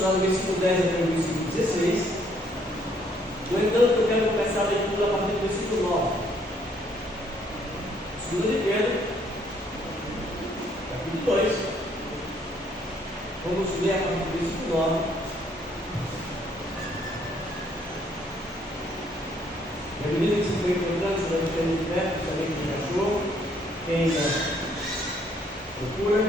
estudar do versículo 10 até o versículo 16. No entanto, eu quero começar a leitura a partir do versículo 9. Segunda de Pedro, capítulo 2. Vamos ler a partir do versículo 9. E à medida que se foi encontrando, você vai ficando de perto, saber quem achou, quem ainda procura.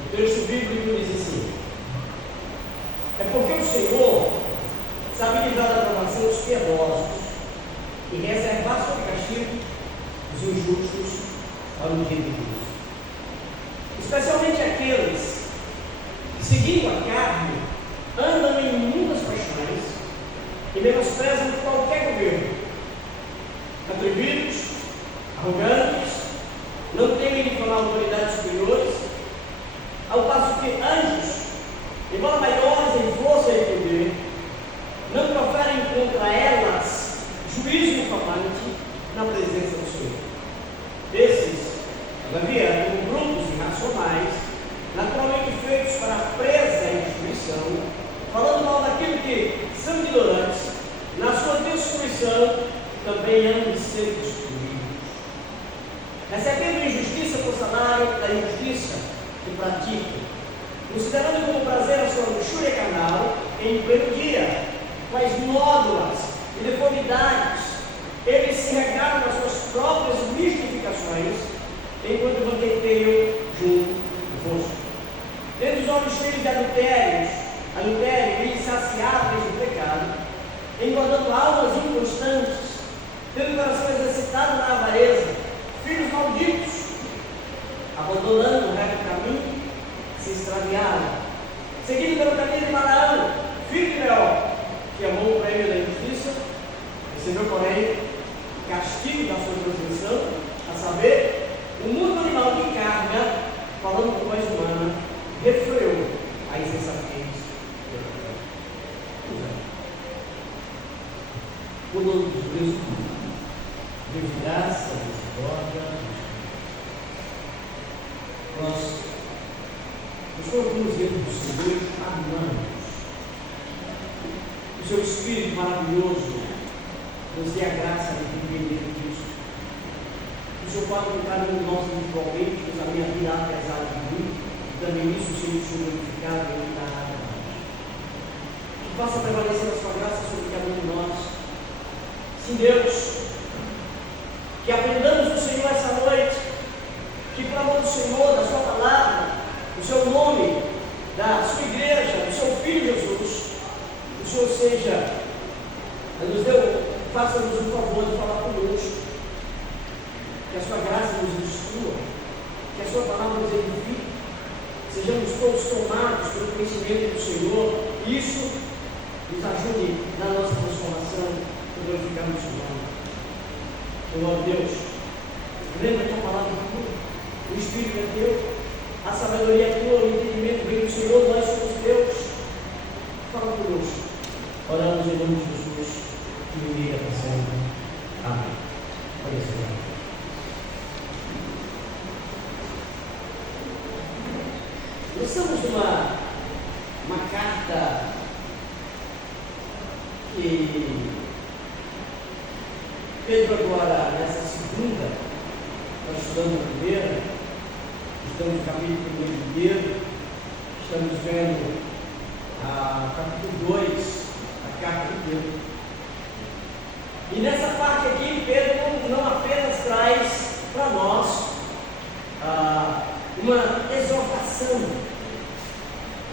O texto bíblico diz assim: é porque o Senhor sabe livrar da provação os piedosos e reservar sob castigo os injustos ao dia de juízo, especialmente aqueles que, seguindo a carne, andam em muitas paixões e menosprezam qualquer governo, atrevidos, arrogantes, não temem difamar autoridades superiores, ao passo que anjos, embora maiores em força e poder, não proferem contra elas juízo infamante na presença do Senhor. Esses, todavia, como brutos e irracionais, naturalmente feitos para a presa e destruição, falando mal daquilo que são ignorantes, na sua destruição também hão de ser destruídos, recebendo injustiça por salário da injustiça que praticam, considerando como prazer a sua luxúria carnal em pleno dia, quais nódoas e deformidades eles se regaram nas suas próprias mistificações, enquanto banqueteiam junto convosco. Tendo os olhos cheios de adultério e insaciáveis do pecado, engordando almas inconstantes, tendo o coração exercitado na avareza, filhos malditos, abandonando o reto caminho, se extraviaram, seguindo pelo caminho de Balaão, filho de Beor, que amou o prêmio da injustiça, recebeu, porém, castigo da sua transgressão, a saber, o mundo animal que carga, falando com voz humana, refreou a insensatez do pecado. O nome de Deus, Deus de graça, misericórdia, nós nos colocamos diante do Senhor, amamos. O seu Espírito maravilhoso nos dê a graça de compreender Cristo. O Senhor pode entrar em nós individualmente, nos a minha vida apesar de mim, e também isso o Senhor glorificado em cada nós. Que faça prevalecer a sua graça sobre cada um de nós. Sim, Deus, que aprendamos do Senhor essa noite, que por amor do Senhor, da sua palavra, do seu nome, da sua igreja, do seu Filho Jesus, o Senhor seja, faça-nos o favor de falar conosco, que a sua graça nos instrua, que a sua palavra nos edifique, sejamos todos tomados pelo conhecimento do Senhor, e isso nos ajude na nossa transformação, para glorificarmos o seu nome. Senhor Deus, lembra que a palavra é tua, o Espírito é teu, a sabedoria é tua, o entendimento vem do Senhor, nós somos teus. Fala conosco. Oramos em nome de Jesus, que vive para sempre. Amém. Olha só. Nós estamos numa carta que Pedro agora, nessa segunda, nós estudamos a primeira, estamos no capítulo 1 de Pedro, estamos vendo capítulo 2, a carta de Pedro. E nessa parte aqui, Pedro não apenas traz para nós uma exortação,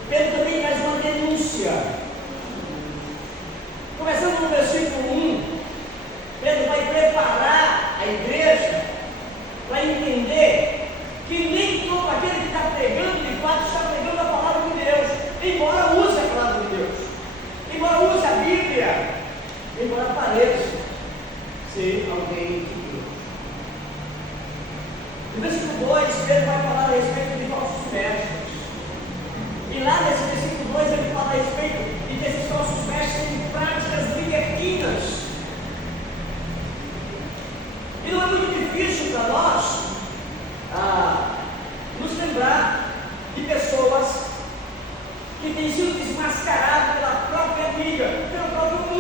Pedro também traz uma denúncia. Começando no versículo 1, Pedro vai preparar a igreja para entender que nem todo aquele que está pregando, de fato, está pregando a palavra de Deus, embora use a palavra de Deus, embora use a Bíblia, embora pareça ser alguém de Deus. No versículo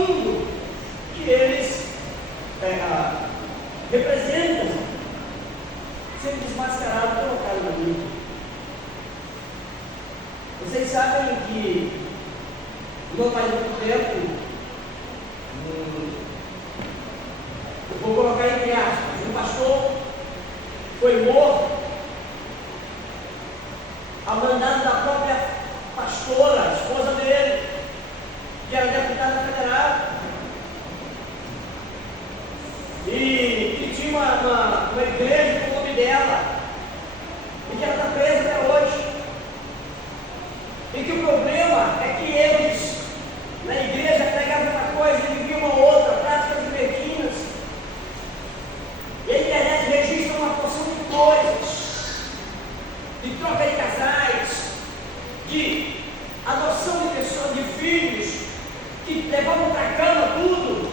mundo que eles representam, sendo desmascarado e colocado na mídia. Vocês sabem que não faz muito tempo, eu vou colocar entre aspas, um pastor foi morto a mandado da própria pastora, a esposa dele, que era deputada federal, e tinha uma igreja com o nome dela, e que ela está presa até hoje. E que o problema é que eles, na igreja, pregavam uma coisa e viviam uma outra, práticas libertinas. E a internet registra uma porção de coisas, de troca de casais, de adoção de pessoas, de filhos, que levavam para a cama tudo.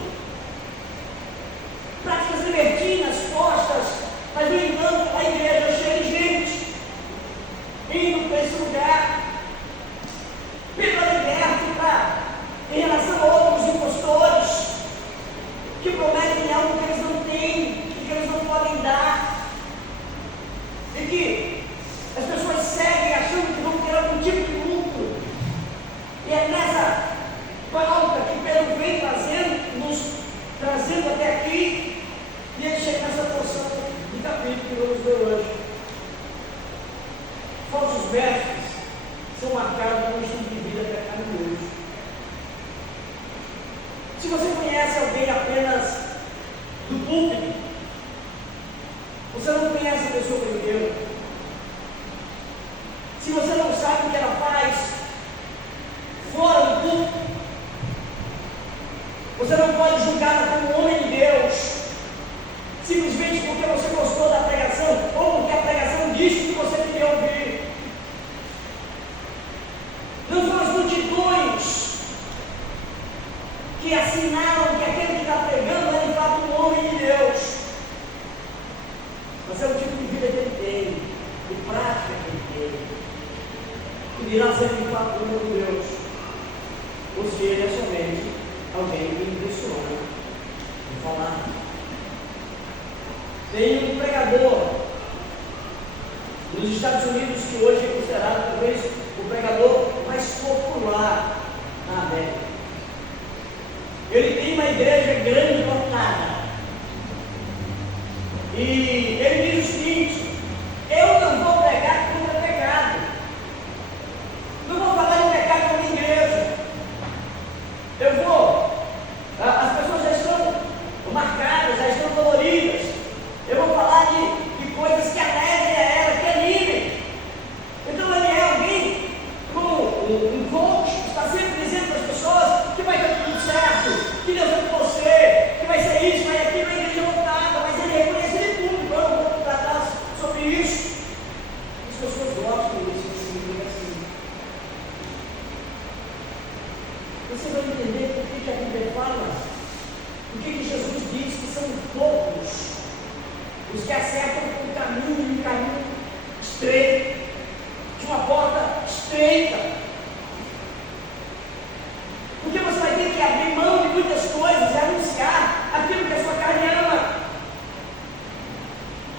Práticas libertinas postas, mas no entanto a igreja cheia de gente, indo para esse lugar. Bíblia liberta em relação a outros impostores que prometem algo que eles não têm, que eles não podem dar, e que as pessoas seguem achando que vão ter algum tipo de lucro. E é nessa pauta que Pedro vem trazendo até aqui, e ele chega nessa porção do capítulo que vamos ver hoje. Falsos mestres são marcados por um estilo de vida pecaminoso. Se você conhece alguém apenas do púlpito, você não conhece a pessoa primeiro. Se você não sabe o que ela faz fora do púlpito, você não pode julgá-la como homem de Deus, simplesmente porque você gostou da pregação, ou porque a pregação disse o que você queria ouvir. Não são as multidões que assinalam que aquele que está pregando é de fato um homem de Deus, mas é o tipo de vida que ele tem, de prática que ele tem, que dirá ser de fato um homem de Deus, ou se ele é somente alguém que impressiona em falar. Tem um pregador nos Estados Unidos que hoje é considerado talvez o pregador mais popular na América. Ele tem uma igreja grande lotada. E ele diz o seguinte: eu não vou pregar contra pecado. Não vou falar de pecado na minha igreja. As pessoas já estão marcadas, já estão doloridas. Eu vou falar de coisas que alegrem a ela, que animem. Então ele é alguém como um coach, está sempre dizendo para as pessoas que vai dar tudo certo, que Deus é com você, que vai ser isso, vai aquilo, a igreja voltada, mas ele reconhece ele tudo. Eu não vou tratar sobre isso. As pessoas gostam disso, assim. Você vai entender por que a Bíblia fala, por que Jesus diz que são poucos os que acertam um caminho estreito, de uma porta estreita. Porque você vai ter que abrir mão de muitas coisas e anunciar aquilo que a sua carne ama,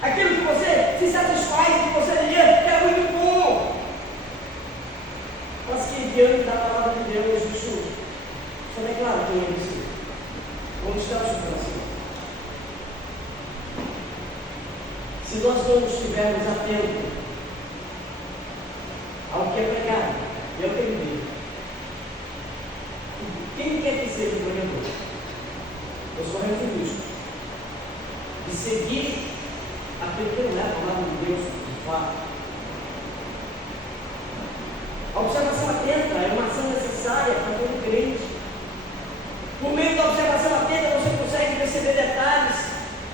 aquilo que você se satisfaz, que você diria que é muito bom, mas que diante da palavra de Deus isso só declara quem é você, onde está o seu coração. Se nós não estivermos atentos ao que é pregado, eu tenho medo. Quem quer que seja o pregador? Eu só resumo isso. De seguir aquilo que não é a palavra de Deus de fato. A observação atenta é uma ação necessária para todo crente. Por meio da observação atenta você consegue perceber detalhes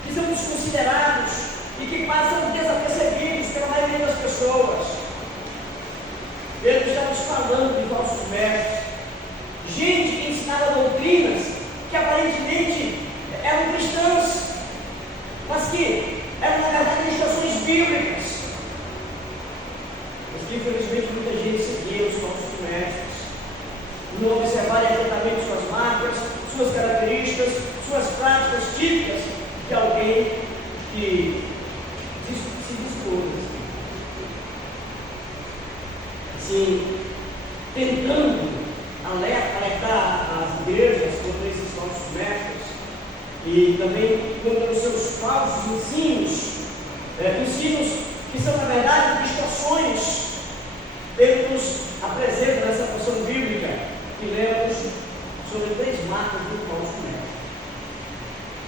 que são desconsiderados e que passam desapercebidos pela maioria das pessoas. Ele está nos falando de falsos mestres, gente que ensinava doutrinas que aparentemente eram cristãs, mas que eram na verdade instruções bíblicas, mas que infelizmente muita gente seguia os falsos mestres, não observaram atentamente suas marcas, suas e também contra os seus falsos ensinos, ensinos que são, na verdade, distorções. Ele nos apresenta nessa porção bíblica que lemos sobre 3 marcas do falso mestre.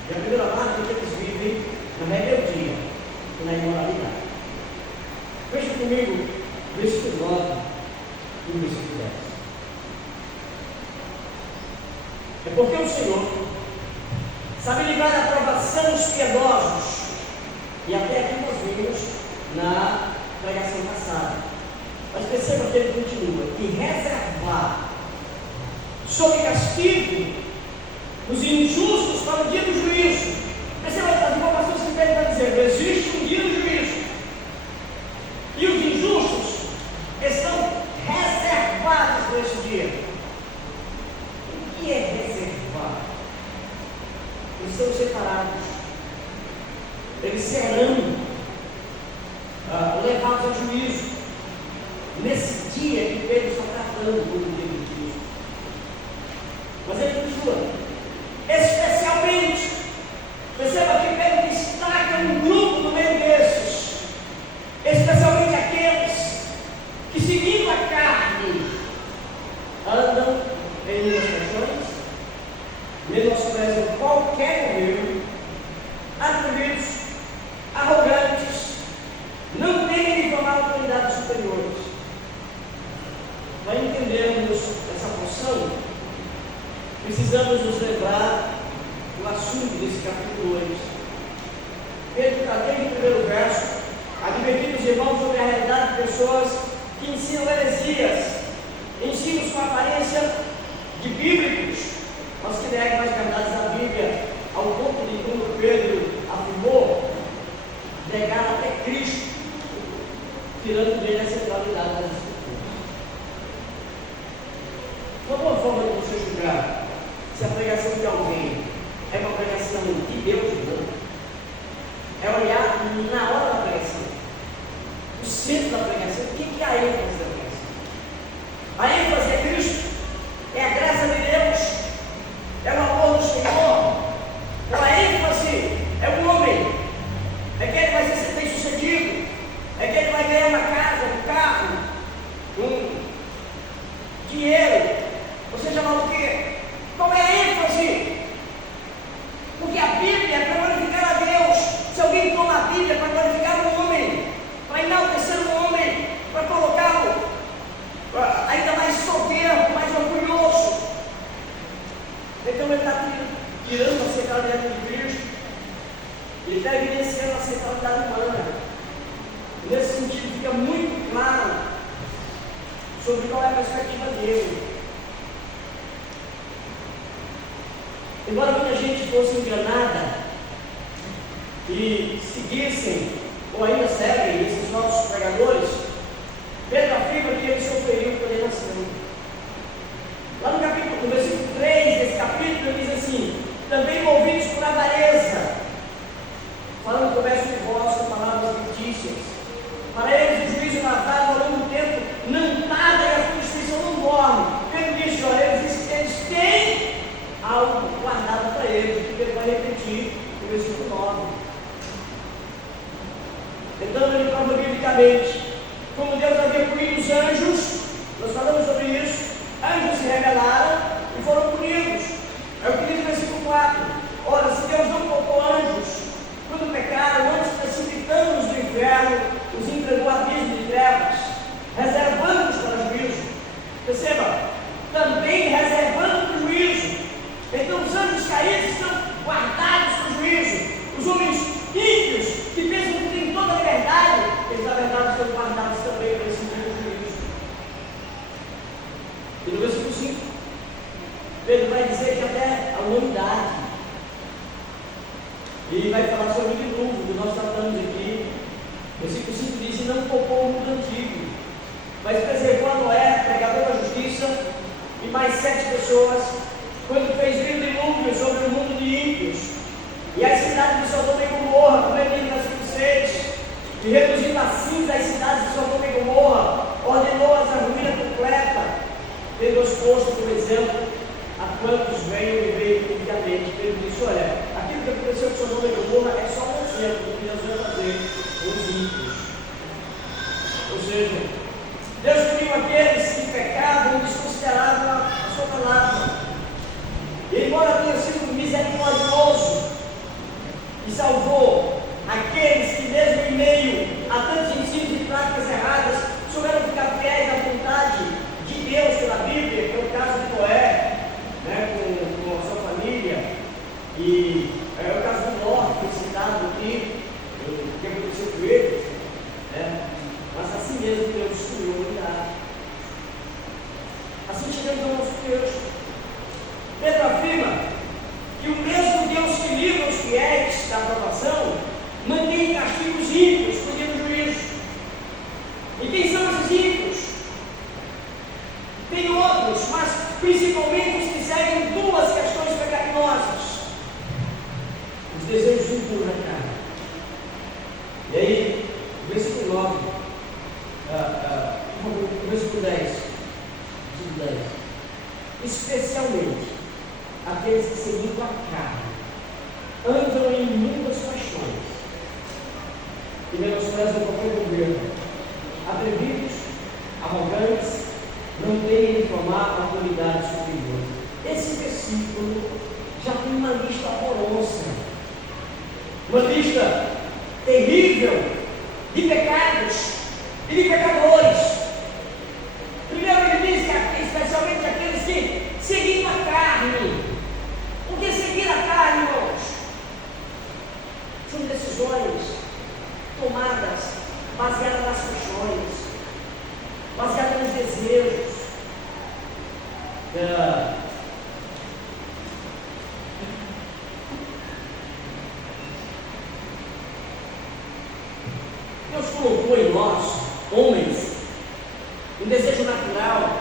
E a primeira marca é que eles vivem na rebeldia e na imoralidade. Veja comigo, versículo 9 e versículo 10. É porque o Senhor sabe livrar da provação os piedosos, e até aqui nós vimos na pregação passada. Mas perceba que ele continua: e reservar sob castigo os injustos para o dia do juízo. Perceba as informações que ele está dizendo: existe um dia do juízo, e os injustos estão reservados nesse dia. O que é reservar? Eles são separados, eles serão levados ao juízo nesse dia que Pedro está tratando como dia de juízo. Mas ele continua: especialmente, perceba que Pedro destaca um grupo no meio desses, especialmente aqueles que, seguindo a carne, andam em manifestações, menosprezam qualquer erro, atrevidos, arrogantes, não temem difamar autoridades superiores. Para entendermos essa porção, precisamos nos lembrar do assunto desse capítulo 2. Pedro está desde o primeiro verso, advertindo os irmãos sobre a realidade de pessoas que ensinam heresias, ensinos com aparência de bíblicos, mas que negam as verdades da Bíblia, ao ponto de, como Pedro afirmou, negar até Cristo, tirando dele a centralidade das Escrituras. Uma boa forma de você julgar se a pregação de alguém é uma pregação de Deus ou não, é olhar na hora da pregação, o centro da pregação. O que é a ênfase da pregação? A ênfase é Cristo, é a graça de Deus, é o amor do Senhor. Então a ênfase é o homem, é que ele vai ser bem sucedido, é que ele vai ganhar uma casa, um carro, dinheiro, ou seja lá o que. Qual é a ênfase? Porque a Bíblia é para glorificar a Deus. Se alguém toma a Bíblia para glorificar o homem, para enaltecer o homem, para colocá-lo ainda mais soberbo, mais orgulhoso, então ele está tirando a centralidade de Cristo, ele está evidenciando a centralidade humana. E nesse sentido fica muito claro sobre qual é a perspectiva dele. Embora muita gente fosse enganada e seguissem, ou ainda seguem, esses nossos pregadores, Pedro afirma que ele sofreu condenação. Lá no versículo 3 desse capítulo, ele diz assim: também movidos por avareza, falando do comércio de votos com palavras fictícias, para eles o juízo matado ao longo do tempo não tarda e a constituição não dorme. Pedro disse: olha, eles têm algo guardado para eles, porque ele vai repetir no versículo 9. Então ele prova biblicamente como Deus havia punido os anjos. Nós falamos sobre isso. Anjos se rebelaram e foram punidos. É o que diz o versículo 4. Ora, se Deus não poupou anjos quando pecaram, antes precipitando-os do inferno, os entregou a abismo de trevas, reservando-os para juízo. Perceba, também reservando para o juízo. Então os anjos caídos estão guardados para o juízo. Os homens ímpios que pensam que têm toda a liberdade, eles na verdade estão guardados também para esse dia do juízo. E no versículo 5, Pedro vai dizer que até a humanidade, e vai falar sobre o dilúvio que nós tratamos aqui. Versículo 5 diz: e não poupou o mundo antigo, mas preservou a Noé, pregador da justiça, e mais 7 pessoas, quando fez vir o dilúvio sobre o mundo de ímpios, e as cidades de Sodoma e Gomorra, como ele diz no versículo 6, e reduzindo a cinza as cidades de Sodoma e Gomorra, ordenou-as a ruína completa, tendo exposto, por exemplo, a quantos venham viver impiamente. Pedro disse: olha, aquilo que carne, andam em inúmeras paixões e menosprezam qualquer governo, atrevidos, arrogantes, não têm de tomar autoridade superior. Esse versículo já tem uma lista horrorosa, uma lista terrível de pecados e de pecadores. Primeiro ele diz que, especialmente aqueles que seguiram a carne. O que seguir a carne, irmãos? São decisões tomadas baseadas nas paixões, baseadas nos desejos. Deus colocou em nós, homens, um desejo natural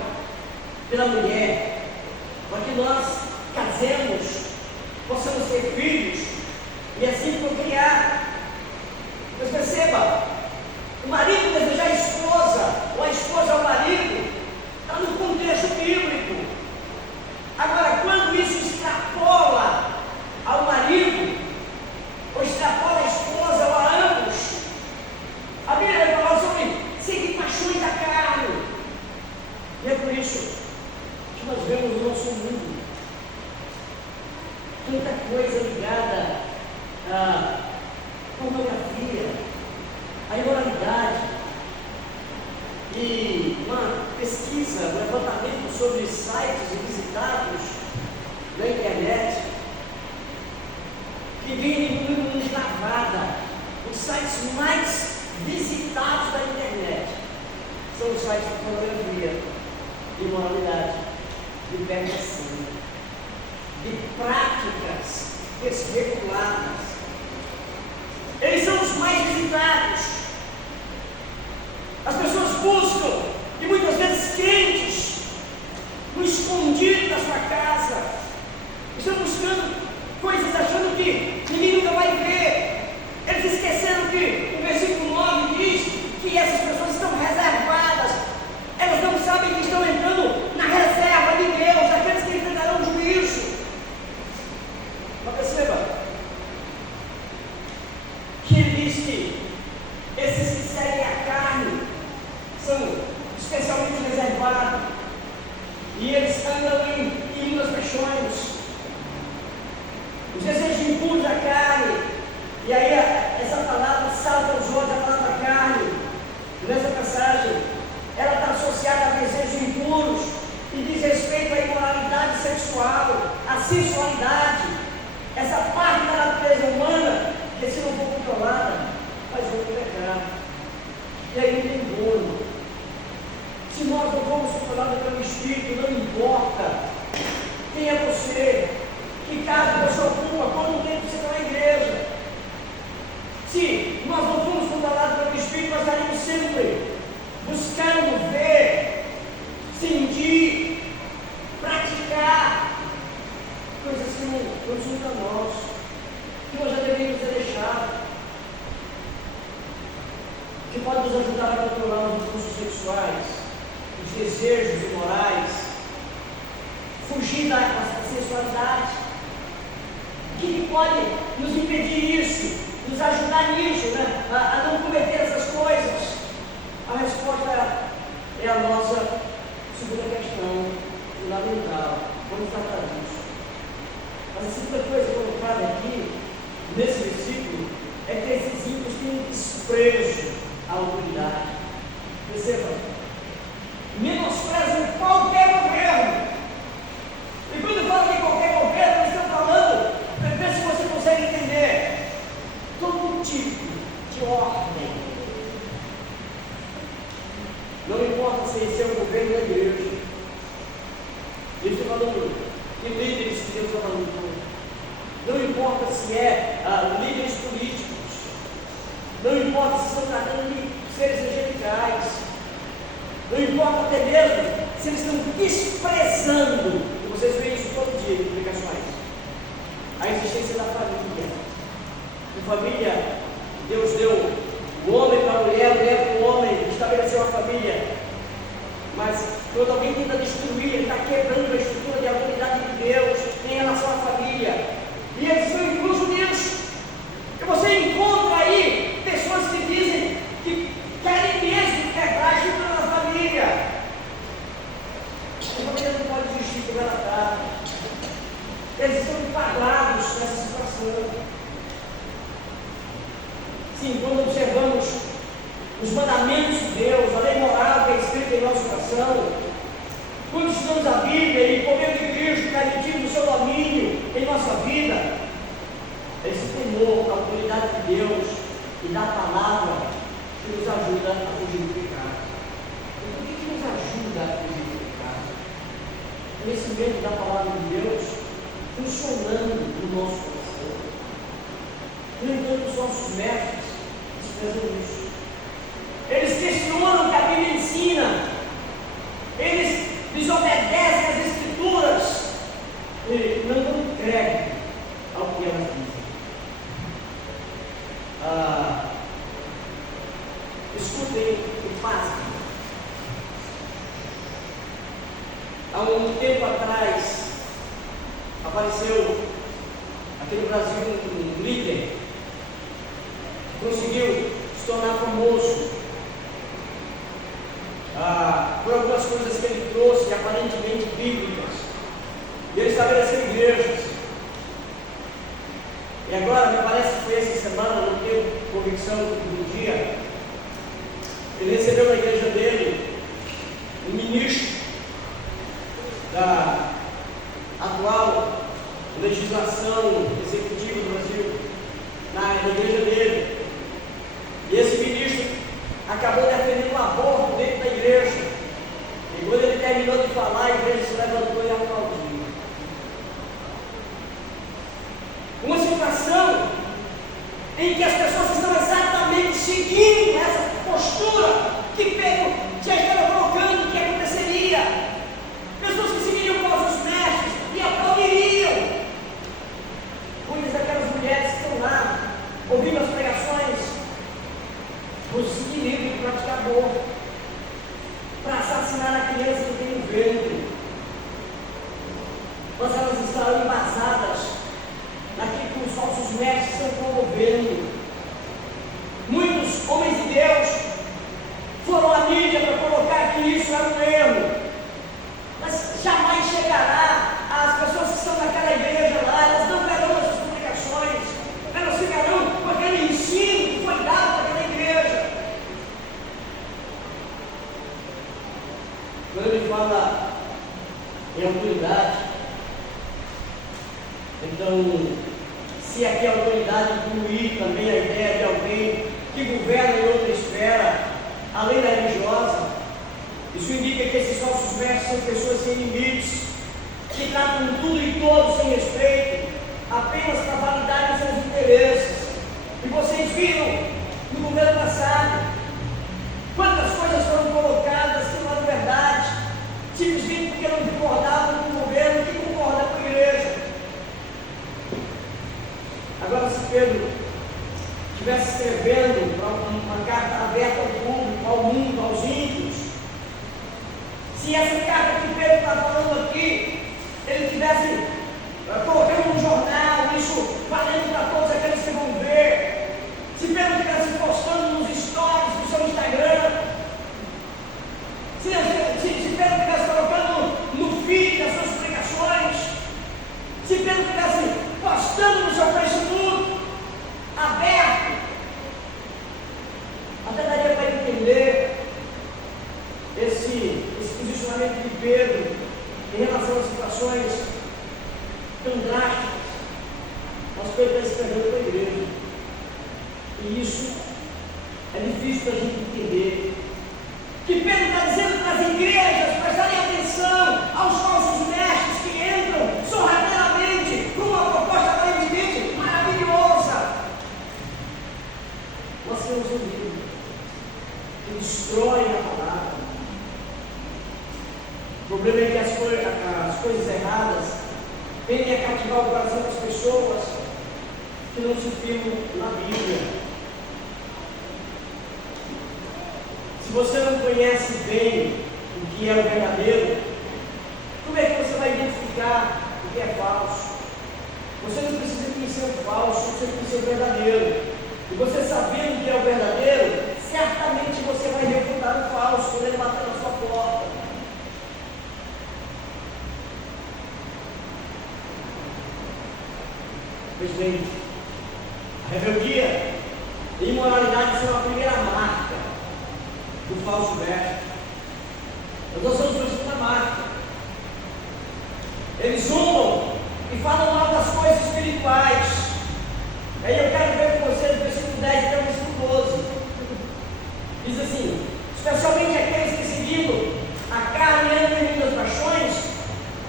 pela mulher, para que nós casemos, possamos ter filhos e assim procriar. Mas perceba, o marido desejar a esposa, ou a esposa ao marido, está no contexto bíblico. Agora, quando isso extrapola ao marido, ou extrapola a esposa ou a ambos, a Bíblia vai falar sobre seguir paixões da carne. E é por isso que nós vemos no nosso mundo tanta coisa ligada à pornografia, à imoralidade. E uma pesquisa, um levantamento sobre sites visitados na internet, que vem nos lavada, os sites mais visitados da internet são os sites de pornografia, de imoralidade, de perversão, de práticas desreguladas. Eles são os mais visitados. As pessoas buscam, e muitas vezes crentes, no escondido da sua casa, estão buscando coisas achando que ninguém nunca vai ver. Eles esqueceram que o versículo 9 diz que essas pessoas estão reservadas. Elas não sabem que estão entrando na reserva de Deus, daqueles que enfrentarão o juízo. Mas perceba que ele diz que esses que seguem a carne são especialmente reservados, e eles andam em inúmeras paixões, os desejos impuros da carne. E aí essa palavra salta aos olhos, a palavra carne, nessa passagem, ela está associada a desejos impuros e diz respeito à imoralidade sexual, à sensualidade, essa parte da natureza humana que, se não for controlada, faz outro pecado. E aí não tem dono. Se nós não formos controlados pelo Espírito, não importa quem é você, que cargo você ocupa, quanto tempo você está na igreja. Se nós não formos controlados pelo Espírito, nós estaremos sempre buscando ver, sentir, praticar coisas que não são para nós, que nós já deveríamos ter deixado, que pode nos ajudar a controlar os impulsos sexuais, os desejos imorais, fugir da sensualidade. O que pode nos impedir isso, nos ajudar nisso, né? A não cometer essas coisas? A resposta é a nossa segunda questão, fundamental. Vamos tratar disso. Mas a segunda coisa colocada aqui, nesse versículo, é que esses ímpios têm um desprezo à autoridade. Perceba, menosprezam qualquer governo. E quando fala de qualquer governo, nós estamos falando, vê se você consegue entender, todo tipo de ordem. Não importa se esse é o governo da igreja. Eu estou falando de líderes que Deus está falando. Não importa se é líderes políticos. Não importa se estão tratando de seres angelicais. Não importa até mesmo se eles estão desprezando, e vocês veem isso todo dia em publicações, a existência da família. A família, Deus deu o homem para a mulher para o homem, estabeleceu a família. Mas quando alguém tenta destruir, ele está quebrando a estrutura de autoridade de Deus em relação à família. estão enquadrados nessa situação. Sim, quando observamos os mandamentos de Deus, a lei moral que é escrita em nosso coração, quando estudamos a Bíblia e o poder de Cristo garantindo o seu domínio em nossa vida, esse temor, a autoridade de Deus e da palavra que nos ajuda a fugir do pecado. Então, o que nos ajuda a fugir do pecado? O conhecimento da palavra de Deus funcionando no nosso coração. No entanto, os nossos mestres desprezam isso. Eles questionam o que a Bíblia ensina. Eles desobedecem às Escrituras e não dão crédito ao que elas dizem. Escutem e fazem. Há um tempo atrás apareceu aqui no Brasil um líder que conseguiu se tornar famoso por algumas coisas que ele trouxe, aparentemente bíblicas. E ele estabeleceu igrejas. E agora, me parece que foi essa semana, no tempo de convicção do dia, ele recebeu na igreja dele um ministro da atual legislação executiva do Brasil, na igreja dele. E esse ministro acabou defendendo o aborto dentro da igreja. E quando ele terminou de falar, a igreja se levantou e aplaudiu. Uma situação em que as pessoas estão exatamente seguindo essa postura que Pedro já estava colocando que aconteceria. Pessoas que seguiriam com os mestres e aplaudiriam. Muitas daquelas mulheres que estão lá, ouvindo as pregações, conseguir livre de praticar aborto, para assassinar a criança que tem no ventre. Mas elas estarão embasadas naquilo que os falsos mestres estão promovendo. Muitos homens de Deus foram à mídia para colocar que isso era um erro, mas jamais chegará às pessoas que estão naquela igreja lá. Elas não verão essas publicações, elas ficarão com aquele ensino que foi dado para aquela igreja. Quando ele fala em autoridade, então, se aqui a autoridade incluir também a ideia de alguém que governa em outra esfera, além da religiosa, isso indica que esses falsos mestres são pessoas sem limites, que tratam tudo e todos sem respeito, apenas para validar os seus interesses. E vocês viram no governo passado quantas coisas foram colocadas que não eram verdade, simplesmente porque não concordavam com o governo que concorda com a igreja. Agora, se Pedro estivesse escrevendo uma carta aberta ao público, ao mundo, aos índios, se essa carta que Pedro está falando aqui, ele estivesse colocando no jornal, isso valendo para todos aqueles que vão ver, se Pedro estivesse postando nos stories do seu Instagram, se Pedro estivesse colocando no feed das suas pregações, se Pedro estivesse postando no seu Facebook aberto, até daria para entender esse posicionamento de Pedro em relação às situações tão drásticas. Mas Pedro está escrevendo para a igreja, e isso é difícil para a gente entender. Que Pedro está dizendo para as igrejas prestarem atenção aos falsos mestres que entram sorrateiramente com uma proposta aparentemente maravilhosa. Nós temos um livro que destrói a palavra. O problema é que as coisas erradas tendem a cativar o coração das pessoas que não se firmam na Bíblia. Se você não conhece bem o que é o verdadeiro, como é que você vai identificar o que é falso? Você não precisa conhecer o falso, você precisa o verdadeiro. E você sabendo o que é o verdadeiro, certamente você vai refutar o falso quando ele bater na sua porta. Pois bem, a rebeldia e imoralidade são a primeira marca do falso mestre. Nós somos a segunda marca. Eles zombam e falam mal das coisas espirituais. Aí eu quero ver com vocês o versículo 10 até o versículo 12. Diz assim: especialmente aqueles que, seguindo a carne, andam das paixões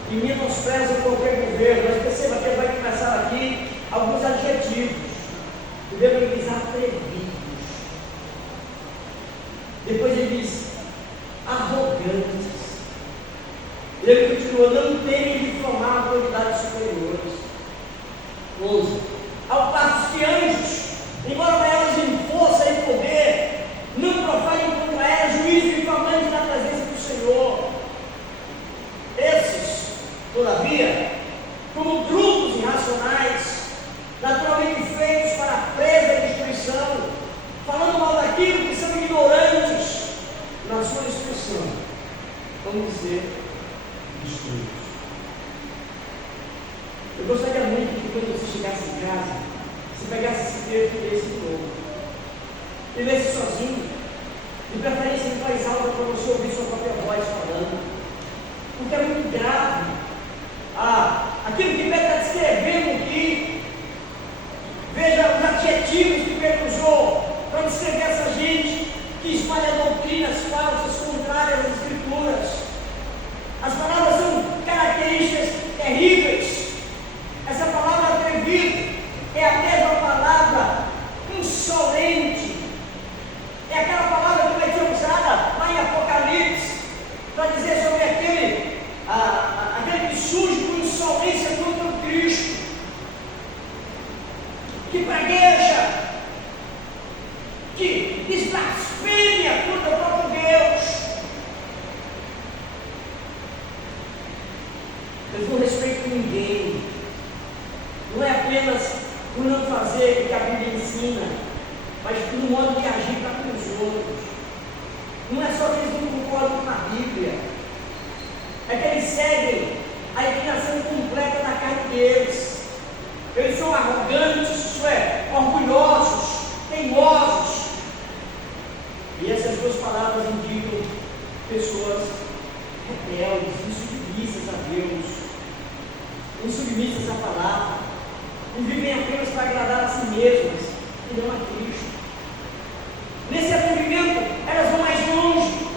e menosprezam qualquer governo. Mas perceba que ele vai começar aqui alguns adjetivos. Primeiro ele diz atrevidos. Depois ele diz arrogantes. Ele continua: não temem difamar autoridades superiores. 11. Ao passo que anjos, embora maiores em força e poder, não profanem contra ela juízo difamante na presença do Senhor. Esses, todavia, como grupos irracionais, naturalmente feitos para a presa e destruição, falando mal daquilo que são ignorantes na sua expressão, vamos dizer, destruídos. Eu gostaria muito que quando você chegasse em casa, você pegasse esse texto e lesse de novo. E lesse sozinho, de preferência em voz alta para você ouvir sua própria voz falando. Porque é muito grave. Aquilo que Pedro está descrevendo aqui, veja os adjetivos que Pedro usou para descrever essa gente que espalha doutrinas falsas contrárias às Escrituras. As palavras são características terríveis. Essa palavra atrevido é a mesma palavra insolente. É aquela palavra que vai ser usada lá em Apocalipse para dizer sobre aquele que surge com insolência contra o Cristo, que pragueja, que blasfêmia contra o próprio Deus. Eu não respeito ninguém. Não é apenas por não fazer o que a Bíblia ensina, mas no modo de agir para com os outros. Não é só que eles não concordam com a Bíblia, é que eles seguem a inclinação completa da carne deles. Eles são arrogantes, isto é, orgulhosos, teimosos. E essas duas palavras indicam pessoas rebeldes, insubmissas a Deus, insubmissas à palavra, e vivem apenas para agradar a si mesmas e não a Cristo. Nesse atrevimento, elas vão mais longe.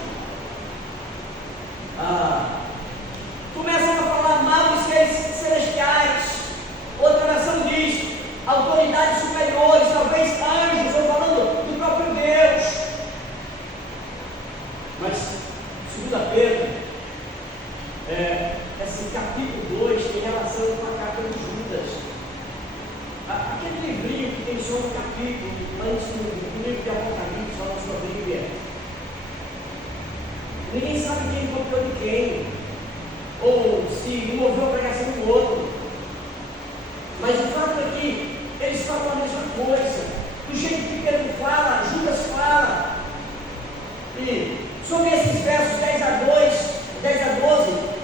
Começam a falar mal dos seres celestiais. Outra versão diz autoridades superiores, talvez anjos, ou falando do próprio Deus. Mas, segundo Pedro, esse capítulo 2 tem relação com a carta de Judas. Aquele livrinho que tem só um capítulo, antes do livro de Apocalipse, lá na sua Bíblia. Ninguém sabe quem copiou de quem, ou se um ouviu a pregação do outro. Mas o fato é que eles falam a mesma coisa. Do jeito que Pedro fala, Judas fala. E sobre esses versos 10 a 12,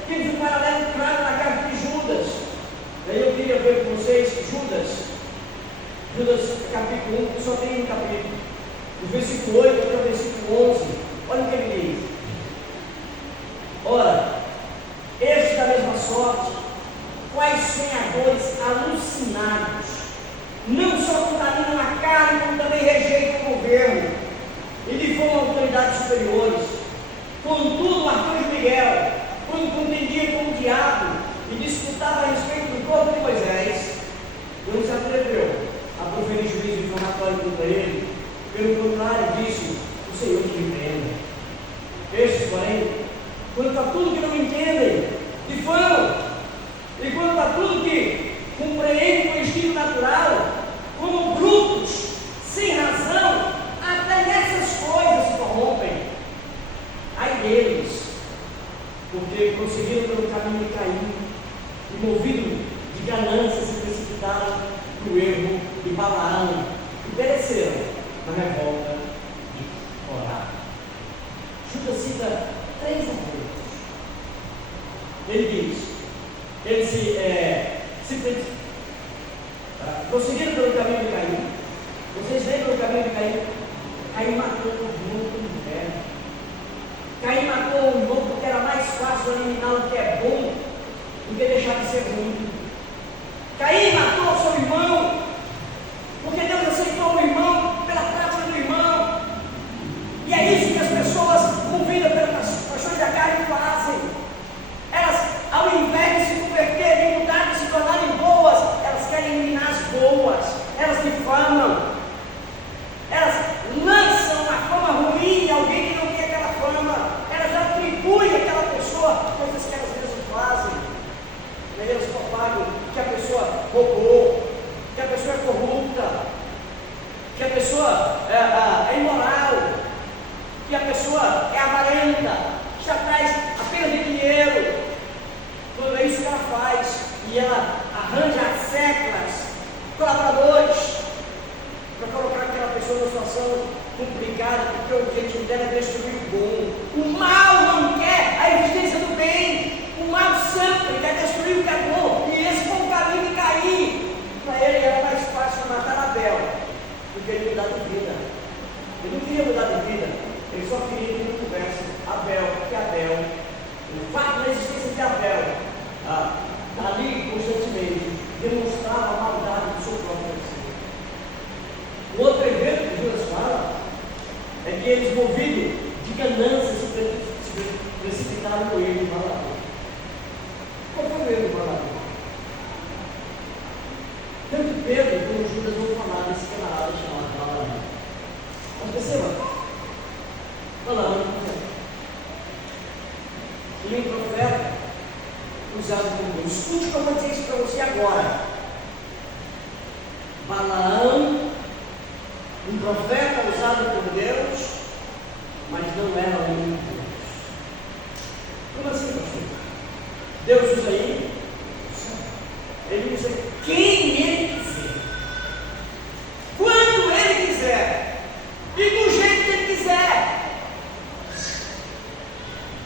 temos um paralelo claro na carta de Judas. Aí eu queria ver com vocês Judas capítulo 1, só tem um capítulo, do versículo 8 até o versículo 11. Olha o que ele diz: ora, estes da mesma sorte, quais sonhadores alucinados, não só contaminam a carne, como também rejeitam o governo e difamam autoridades superiores. Contudo, o arcanjo Miguel, quando contendia com o diabo e disputava a respeito do corpo de Moisés, não se atreveu a proferir juízo difamatório contra ele. Pelo contrário, disse: o Senhor te repreenda. Estes, porém, quanto a tudo que não entendem, difamam, e quanto a tudo que compreendem com o instinto natural, como brutos, sem razão, até nessas coisas se corrompem. Ai deles, porque prosseguiram pelo caminho de Caim, e movido de ganância se precipitaram no erro de Balaão, e pereceram na revolta de Corá. Judas cita 3 exemplos. Ele diz, Prosseguindo pelo caminho de Caim. Vocês lembram do caminho de Caim? Caim matou o irmão com inveja. Caim matou o irmão porque era mais fácil eliminar o que é bom do que deixar de ser ruim. Caim matou o seu irmão porque Deus aceitou o irmão pela prática do irmão. E é isso que as pessoas movidas pelas paixões da carne fazem. Elas, ao invés de se converterem, mudar, de se tornarem boas, elas querem eliminar as boas. Elas difamam. Elas lançam a fama ruim em alguém que não tem aquela fama. Elas atribuem àquela pessoa coisas que elas mesmas fazem. E aí elas propagam que a pessoa roubou, que a pessoa é corrupta, que a pessoa é imoral, que a pessoa é avarenta, está atrás apenas de dinheiro. Quando é isso que ela faz, e ela arranja seclas, colaboradores, para colocar aquela pessoa numa situação complicada, porque o objetivo dela é destruir o bom. O mal não quer a existência do bem. O mal sempre quer destruir o que é bom. E esse foi o caminho de Caim. Para ele era mais fácil matar Abel do que ele mudar de vida. Ele não queria mudar de vida, ele só queria que ele tivesse Abel, porque Abel, o fato da existência de Abel, ali constantemente, demonstrava a maldade do seu próprio ser. O outro evento que Judas fala é que eles, movidos de ganância, se precipitaram no erro de Balaão. Qual foi o erro de Balaão? Tanto Pedro como Judas vão falar desse camarada chamado Balaão. Mas perceba, Balaão e um profeta usado por Deus. Escute como eu vou dizer isso para você agora. Balaão, um profeta usado por Deus, mas não era o único Deus. Como assim, pastor? Deus usa ele usa quem ele quiser, quando ele quiser e do jeito que ele quiser.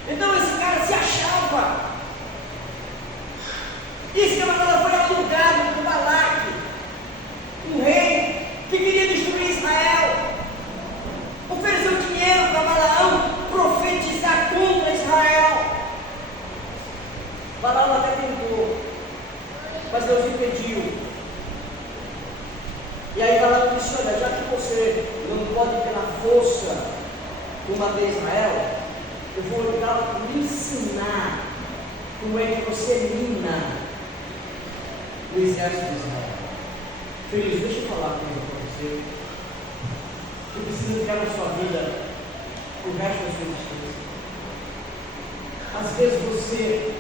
Então esse cara se achava. Esse camarada foi alugado por Balaque, um rei que queria destruir Israel. Ofereceu dinheiro para Balaão profetizar contra Israel. Balaão até tentou, mas Deus impediu. E aí Balaão disse: olha, já que você não pode ter a força combater Israel, eu vou lhe ensinar como é que você mina o exército de Israel. Filhos, deixa eu falar uma coisa para você. Você precisa criar na sua vida o resto da sua existência. Às vezes você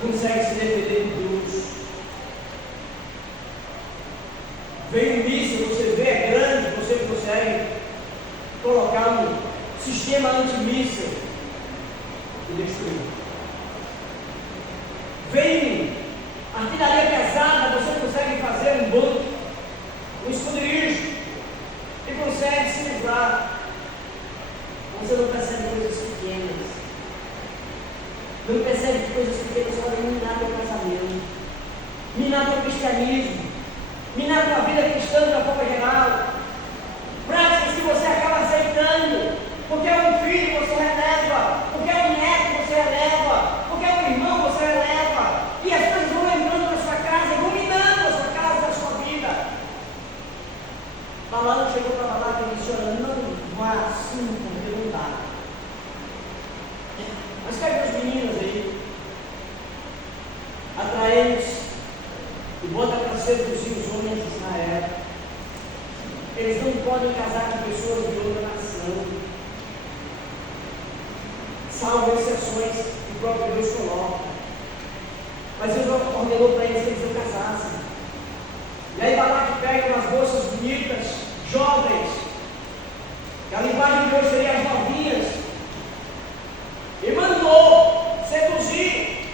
consegue se defender de Deus. Vem um míssil, você vê, é grande, você consegue colocar um sistema antimíssil e destruir. Vem artilharia pesada, você consegue fazer um bunker, um esconderijo e consegue se livrar. Você não percebe coisas pequenas. Não percebe que coisas pequenas podem minar teu casamento, minar teu cristianismo, minar tua vida cristã de uma forma geral. Práticas que você acaba aceitando, porque é um filho você releva, porque é um neto você releva, porque é um irmão você releva, e as coisas vão entrando na sua casa, vão minando a sua casa, a sua vida. Balaão chegou para falar que ele disse: olha, não vá assim, porque não dá. Mas pega as meninas aí, atrai-os e bota para seduzir os homens de Israel. Eles não podem casar com pessoas de outra nação, salvo exceções que o próprio Deus coloca. Mas Deus ordenou para eles que eles não casassem. E aí Balaque pega umas moças bonitas, jovens, que a linguagem de hoje seria as novinhas, e mandou seduzir.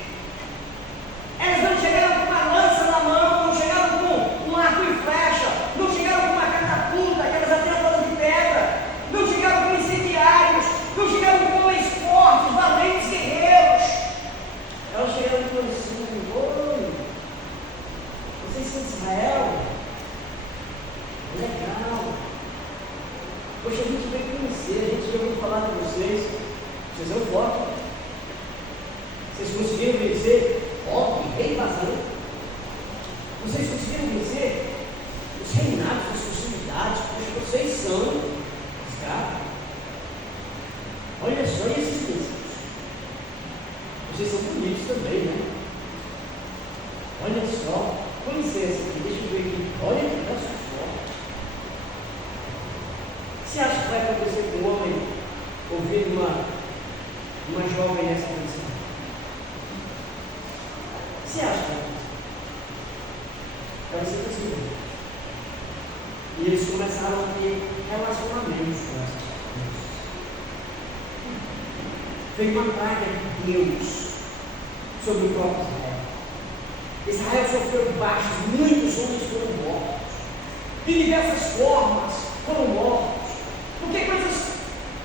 Elas não chegaram com uma lança na mão, não chegaram com um arco e flecha, não chegaram com uma catapulta, aquelas atiradoras de pedra, não chegaram com incendiários, não chegaram com homens fortes, valentes, guerreiros. Elas chegaram com assim: oi, vocês são de Israel? Poxa, a gente veio conhecer, a gente já ouviu falar de vocês. Vocês são fortes. Vocês conseguiram vencer Og, rei Bazã. Vocês conseguiram vencer os reinados, as possibilidades. Poxa, vocês são os caras. Olha só esses princípios. Vocês são bonitos também, né? Olha só. Com licença aqui, deixa eu ver aqui. Olha que negócio forte. Você acha que vai acontecer com um homem ouvir uma jovem nessa condição? Você acha que vai acontecer? Vai ser possível. E eles começaram a ter relacionamentos com essas pessoas. Veio uma praga de Deus sobre o próprio Israel. Israel sofreu baixos, muitos homens foram mortos. De diversas formas foram mortos. Porque coisas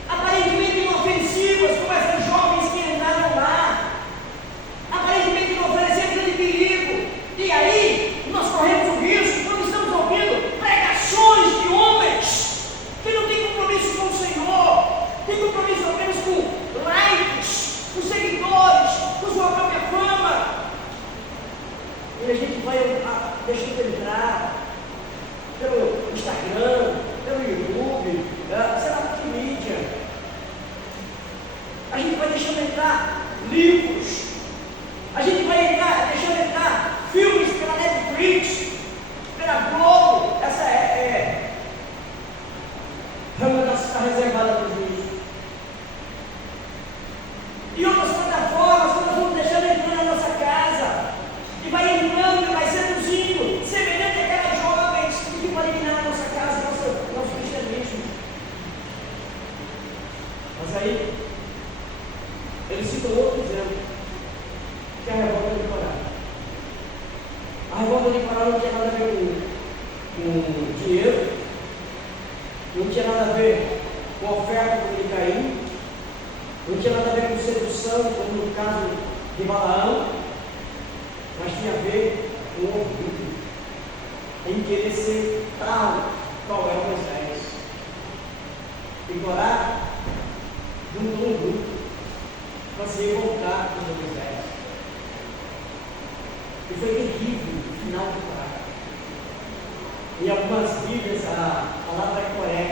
aparentemente inofensivas, como essas jovens que entraram lá, aparentemente não ofereciam grande perigo. E aí, nós corremos o risco, quando estamos ouvindo pregações de homens que não têm compromisso com o Senhor, têm compromisso apenas com likes, com seguidores, com sua própria fama. E a gente vai deixando entrar pelo Instagram, pelo YouTube, sei lá, que mídia. A gente vai deixando entrar livros. A gente vai deixando entrar filmes pela Netflix, pela Globo. Essa é uma das que está reservada para os juízes. E outras plataformas que nós vamos deixando entrar na nossa casa. E vai entrando, vai seduzindo, semelhante àquelas jovens que vão eliminar a nossa casa, nosso cristianismo. Mas aí, eles citam outro exemplo, que é a revolta de Corá. A revolta de Corá não tinha nada a ver com dinheiro, não tinha nada a ver com a oferta como de Caim, não tinha nada a ver com sedução, como no caso de Balaão, mas tinha a ver com o orgulho, em querer ser tal qual é o Moisés. E Corá juntou um grupo para se revoltar contra Moisés. E foi terrível o final de Corá. Em algumas Bíblias a palavra é Coré.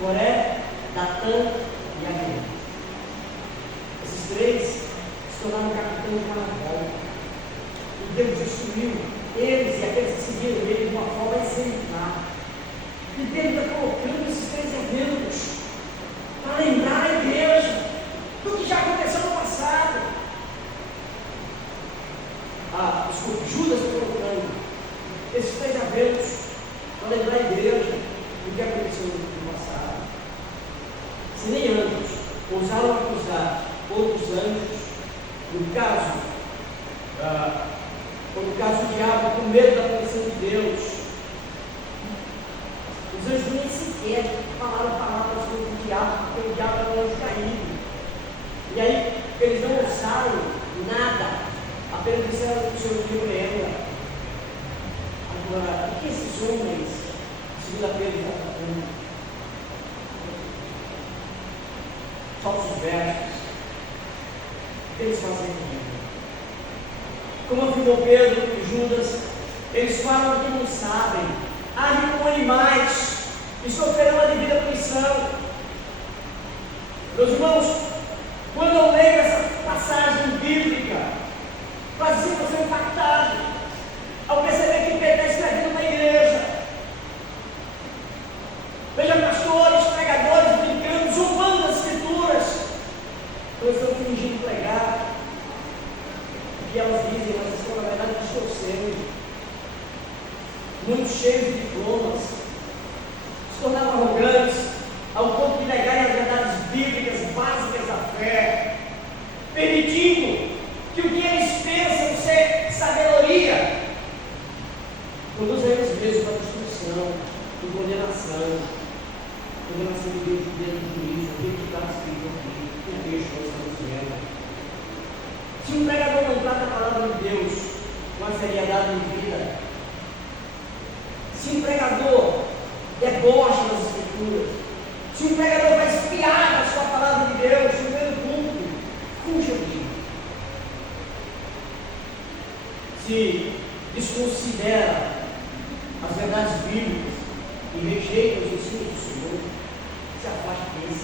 Coré, Datã e Abiram. Esses três se tornaram capitão de carnaval. E Deus destruiu eles e aqueles que seguiram ele de uma forma exemplar. E Deus está colocando esses três eventos para lembrar a igreja do que já aconteceu no passado. Judas está colocando esses três eventos para lembrar a igreja do que aconteceu no passado. Se nem anjos ousaram acusar outros anjos, no caso do diabo, com medo da punição de Deus, os anjos nem sequer falaram palavras sobre o diabo, porque o diabo era um anjo caído. E aí eles não ousaram nada, apenas disseram que o Senhor repreenda. Agora, o que esses homens, segundo a Pedro, estão fazendo? Falsos versos. O que eles fazem aqui? Como afirmou Pedro e Judas, eles falam que não sabem, agem como animais e sofrerão a devida punição. Meus irmãos, quando eu leio essa passagem bíblica, quase sempre eu sou impactado ao perceber que Pedro está escrevendo na igreja. Veja pastores, pregadores, brincando, zombando das escrituras. Eles estão fingindo pregar o que elas dizem, mas estão na verdade distorcendo. Muito cheios de diplomas, se tornaram arrogantes, ao ponto de negarem as verdades bíblicas básicas da fé, permitindo que o que eles pensam ser sabedoria conduza eles mesmos para a destruição, para condenação de Deus, de Deus, de juízo, o que está escrito aqui, o texto que nós estamos vendo. Se um pregador não trata a palavra de Deus com a seriedade devida, se um pregador debocha das escrituras, desconsidera as verdades bíblicas e rejeita os ensinos do Senhor, se afaste deles.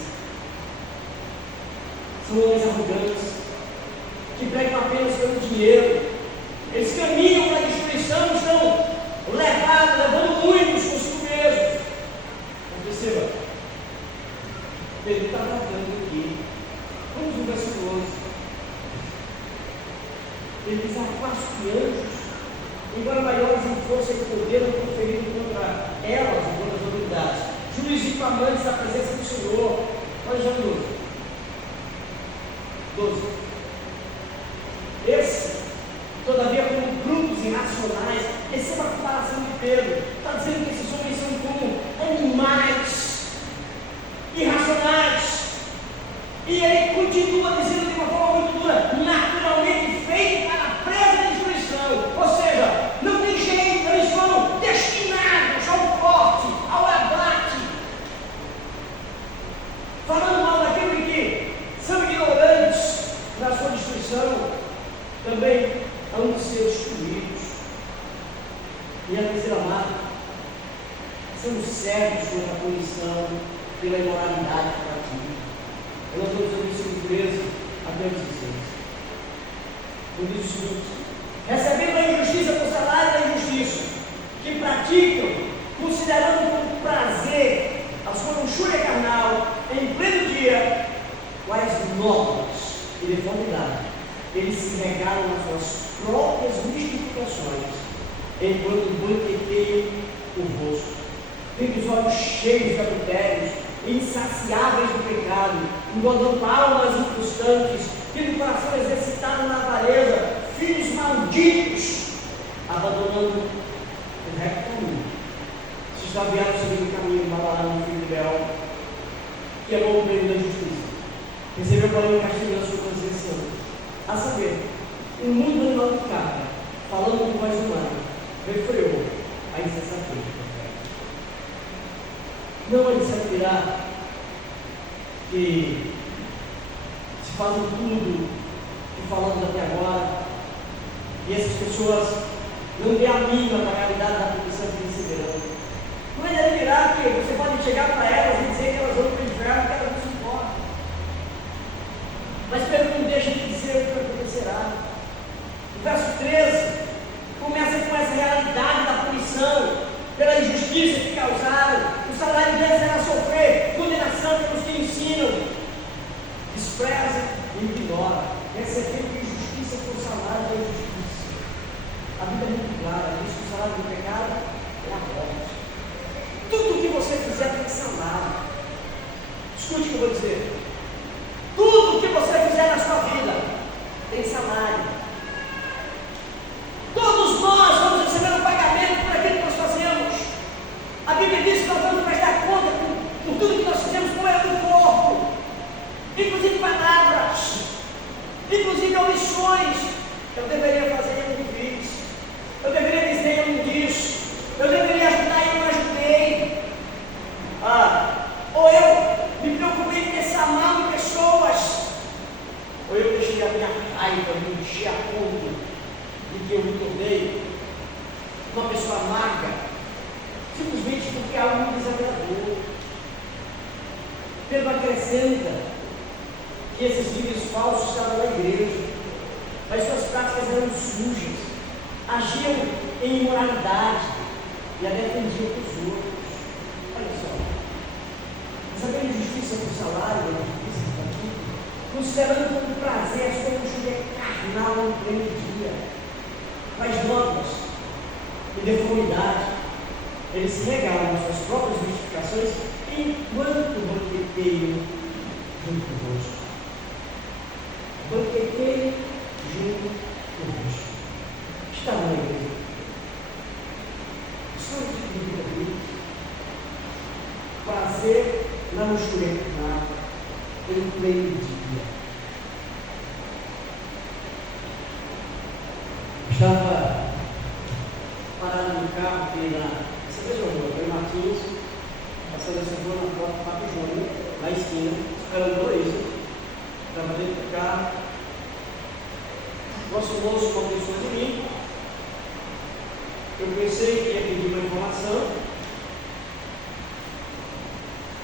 São homens arrogantes, que pregam apenas pelo dinheiro. Eles caminham para a destruição e estão levando muitos consigo mesmos. Mas perceba, Pedro está tratando aqui. Vamos no versículo 11. Ele diz: afaste que anjos, embora maiores em força e poder, não proferido contra elas e contra as autoridades, juízes infamantes da presença do Senhor. Olha já 12. Esse, todavia, como grupos irracionais, receba a comparação de Pedro. Está dizendo que esses homens são como animais irracionais. E ele continua dizendo de uma forma muito dura: naturalmente feito para a presa de destruição. Ou seja, não tem jeito, eles foram destinados ao corte, ao abate. Falando mal daquilo que são ignorantes na sua destruição, também hão de ser destruídos. E a terceira marca: são cegos contra a punição pela imoralidade que praticam. Nós vamos ver o versículo 13 até o 16. Diz o seguinte: recebendo a injustiça por salário da injustiça, que praticam, considerando como prazer a sua luxúria carnal, em pleno dia, quais nobres e deformidade, eles se regalam nas suas próprias mistificações, enquanto banqueteiam o rosto, tendo os olhos cheios de adultérios, insaciáveis do pecado, engordando almas inconstantes, tendo o coração exercitado na avareza, filhos malditos, abandonando o reto caminho, se extraviaram seguindo o caminho de Balaão, filho de Beor, que amou o prêmio da justiça, recebeu porém o castigo da sua transgressão, a saber, um mundo animal de carne, falando com voz humana, refreou a insensatez. Não é de se admirar que se fazem tudo que falamos até agora, e essas pessoas não têm a mínima da realidade da punição que receberão. Não é de admirar que você pode chegar para elas e dizer que elas vão para o inferno, que elas não se importam. Mas Pedro não deixa de dizer o que acontecerá. No verso 13, começa com essa realidade da punição pela injustiça que causaram. O salário deles era sofrer condenação pelos que ensinam, despreza e ignora, recebendo injustiça por salário da injustiça. A Bíblia é muito clara, diz que o salário do pecado é a morte. Tudo o que você fizer tem salário. Escute o que eu vou dizer. Tudo o que você fizer na sua vida tem salário. Todos nós vamos receber um pagamento por aquilo que nós fazemos. A Bíblia diz que nós vamos prestar conta por tudo que nós fizemos com ele no corpo, inclusive palavras, inclusive omissões. Eu deveria fazer e eu não fiz. Eu deveria dizer e eu não disse. Eu deveria ajudar e eu não ajudei. Ou eu me preocupei em pensar mal em pessoas, ou eu deixei a minha raiva me encher a ponto de que eu me tornei uma pessoa amarga, simplesmente porque algo me desagradou. Pedro acrescenta que esses líderes falsos estavam na igreja, mas suas práticas eram sujas, agiam em imoralidade e a defendiam para os outros. Olha só, recebendo justiça por salário, justiça por tudo, considerando como prazer a sua luxúria carnal no pleno dia, mas novas e deformidade, eles se regalam nas suas próprias justificações enquanto banqueteiam junto com o rosto. Banqueteiam junto com o rosto. Está na igreja. Isso é um tipo de vida bíblica. Prazer na luxúria carnal em pleno dia. Estava parado no carro aqui você vê, João, foi Martins, passando essa rua na porta do Papo Júnior, na esquina, esperando por isso. Estava dentro do carro. Nosso moço uma pessoa de mim. Eu pensei que ia pedir uma informação.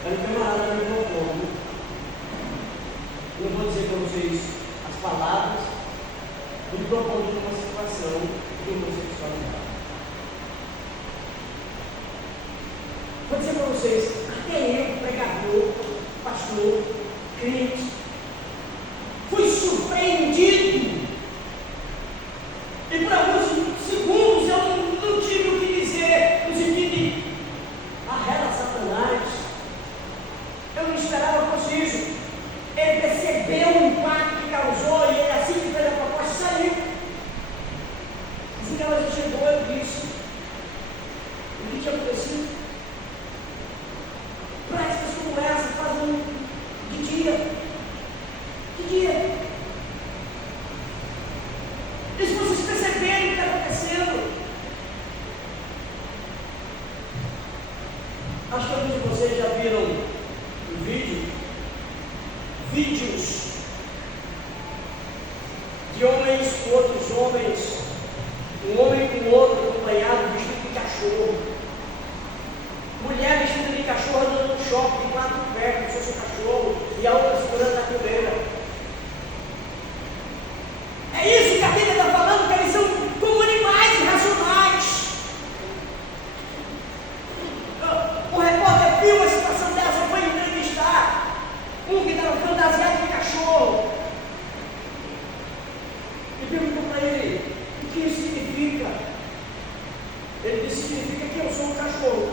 Aí o camarada me propôs. Não vou dizer para vocês as palavras, me propondo uma situação de homossexualidade. Vou dizer para vocês, até eu, pregador, pastor, crente, fui surpreendido. E por alguns segundos eu não tive o que dizer, no sentido de arrela Satanás. Eu não esperava que fosse isso. Ele percebeu o impacto que causou e ele, assim que fez a proposta, saiu. Assim que ela chegou, eu disse: o que tinha acontecido? Práticas como essa fazem de dia. De dia. E se vocês perceberem o que está acontecendo, acho que alguns de vocês já viram um vídeos de homens com outros homens, um homem com outro acompanhado vestido de cachorro, mulher vestida de cachorro andando no shopping de quatro pés, como se fosse um cachorro, e a outra segurando a coleira. É isso que a Bíblia está falando, que eles são como animais irracionais. O repórter viu a situação dessa, foi entrevistar um que estava fantasiado de cachorro e perguntou para ele: o que isso significa? Ele disse: significa que eu sou um cachorro.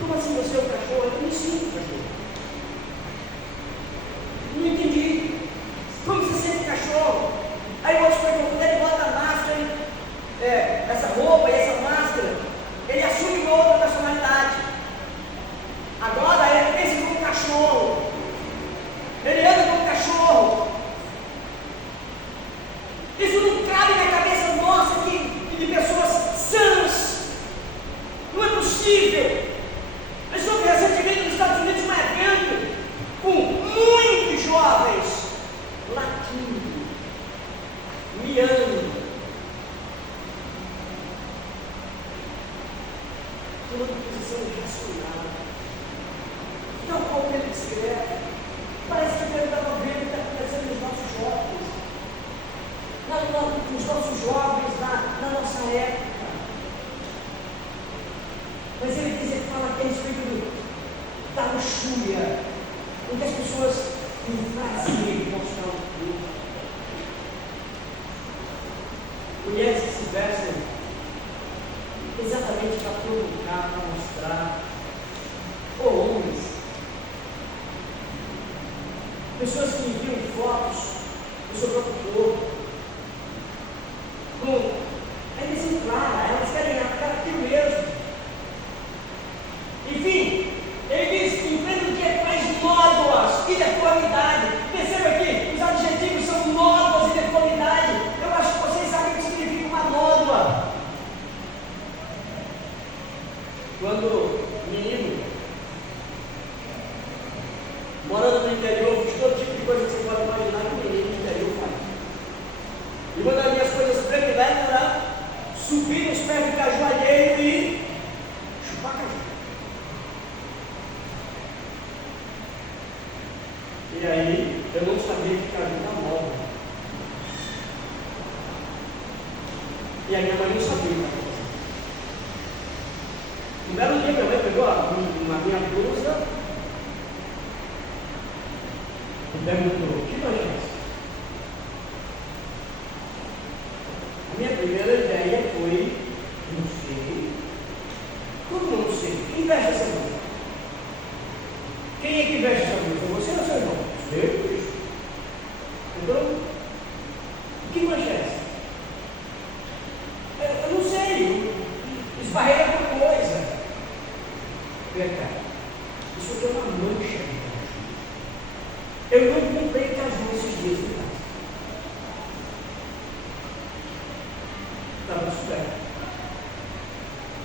Como assim você é um cachorro? Eu me sinto um cachorro. Não entendi. Como você sente cachorro? Aí o outro perguntou: quando ele bota a máscara, essa roupa e essa máscara, ele assume uma outra personalidade. Agora ele pensa como um cachorro. Ele anda como um cachorro. Isso não cabe na cabeça nossa de pessoas sãs. Não é possível. Eu estou recentemente nos Estados Unidos um evento com muitos jovens latindo, miando, tomando posição irracional. Tal qual ele descreve, parece que ele estava vendo o que está acontecendo nos nossos jovens, nos nossos jovens na nossa época. Mas ele fala aqui a respeito da luxúria, onde as pessoas têm prazer em mostrar o corpo. Mulheres que se vestem exatamente para provocar, para mostrar. Ou homens. Pessoas que enviam fotos do seu próprio corpo. Com a intenção clara, elas querem aquilo mesmo. Enfim, ele diz que em pleno dia traz nódoas e deformidade. Perceba que os adjetivos são nódoas e deformidade. Eu acho que vocês sabem o que significa uma nódoa. Quando menino, morando no interior, fiz todo tipo de coisa que você pode imaginar que o menino no interior faz. E uma das minhas coisas prediletas era subir nos pés do caju alheio e chupar caju. E aí, eu não sabia que caju era móvel. E a minha mãe não sabia o que estava fazendo. Um belo dia, minha mãe pegou uma minha blusa e perguntou: que nós é essa? A minha primeira ideia foi: não sei. Como não sei? Quem veste essa blusa? Quem é que veste essa blusa? Você ou seu irmão? Eu. Então, que mancha é essa? Eu não sei. Esbarrei alguma coisa. Vem cá. Isso aqui é uma mancha de caju. Eu não comprei caju esses dias em casa. Estava descoberto.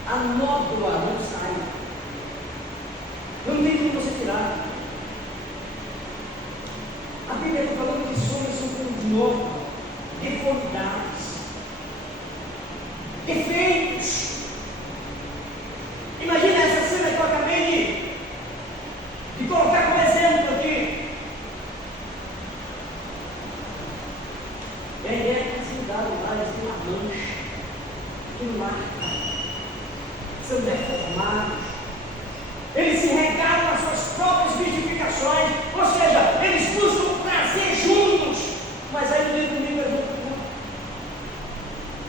A nódoa não sai. Não tem como você tirar. A Bíblia está falando que os homens são como nódoa, deformidades. São deformados. Eles se regalam nas suas próprias justificações, ou seja, eles buscam prazer juntos, mas aí no meio do domingo eles vão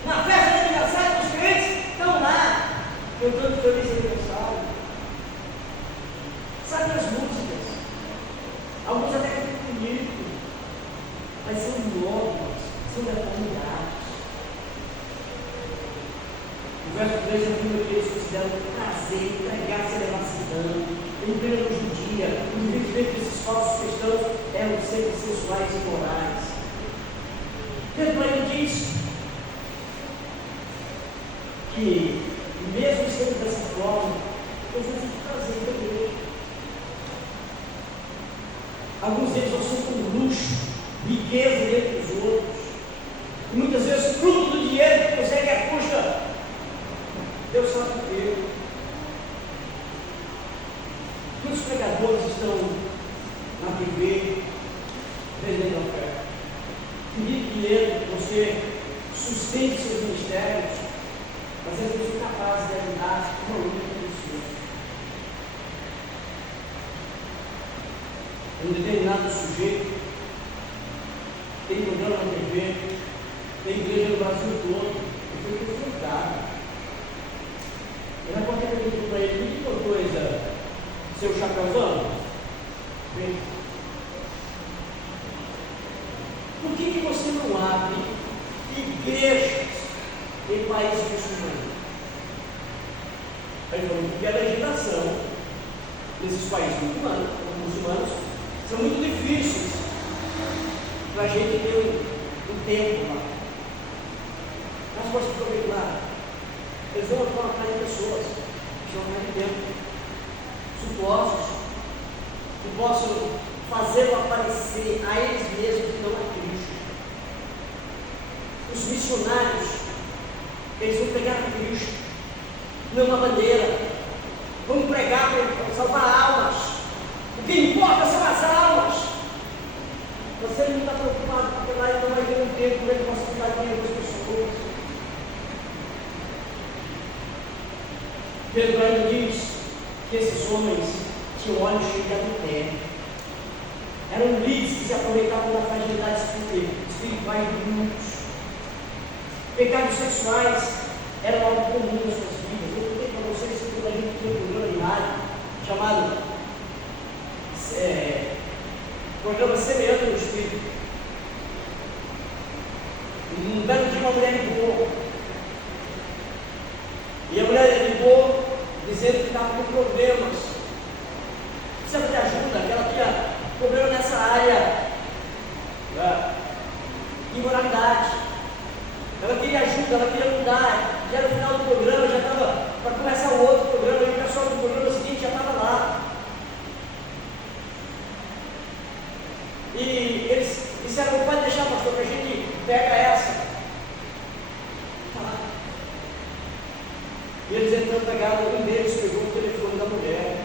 na festa de aniversário dos crentes, estão lá, cantando feliz aniversário. Sabe as músicas? Alguns até ficam bonitos, mas são novos, são deformidades. O verso 3 afirma que eles consideram prazer, entregar-se à devassidão, em plena judia. O vivimento desses falsos cristãos eram sempre sensuais e morais. Pedro ainda diz que, mesmo sendo dessa forma, eles não têm prazer na igreja. Alguns deles não são com luxo, riqueza dentro dos outros. E muitas vezes, fruto do dinheiro que consegue a custa, Deus sabe o quê? Muitos pregadores estão na TV, vendendo oferta. Pedir dinheiro, você sustente seus ministérios, mas às vezes é capaz de ajudar uma única pessoa. Um determinado sujeito tem programa na TV, tem igreja no Brasil todo, e foi confrontado. E a repórter perguntou para ele: me diga uma coisa, seu chapéuzão, por que você não abre igrejas em países muçulmanos? Ele falou: porque a legislação nesses países muçulmanos são muito difíceis para a gente ter um tempo lá. Mas pode se prover lá. Eles vão colocar em pessoas que estão mais de tempo, supostos, que possam fazê-lo aparecer a eles mesmos e não a Cristo. Os missionários, eles vão pregar a Cristo, não uma bandeira, vão pregar para salvar almas. O que importa são as almas. Você não está preocupado porque lá ele não vai ter um tempo como ele possa ficar dinheiro das pessoas. Pedro ainda diz que esses homens tinham olhos cheios de adultério. Eram líderes que se aproveitavam da fragilidade espiritual de muitos. Pecados sexuais eram algo comum nas suas vidas. Eu contei para vocês que quando a gente tem um programa de rádio chamado programa Semeando no Espírito. Um belo dia uma mulher ligou. E a mulher ligou dizendo que estava com problemas. Precisava de ajuda, que ela tinha problema nessa área de imoralidade. Ela queria ajuda, ela queria mudar. Já no final do programa, já estava para começar o outro programa, e o pessoal do programa seguinte já estava lá. E eles disseram: não pode deixar, pastor, que a gente pega essa. Tá. E eles então pegaram, um deles pegou o telefone da mulher,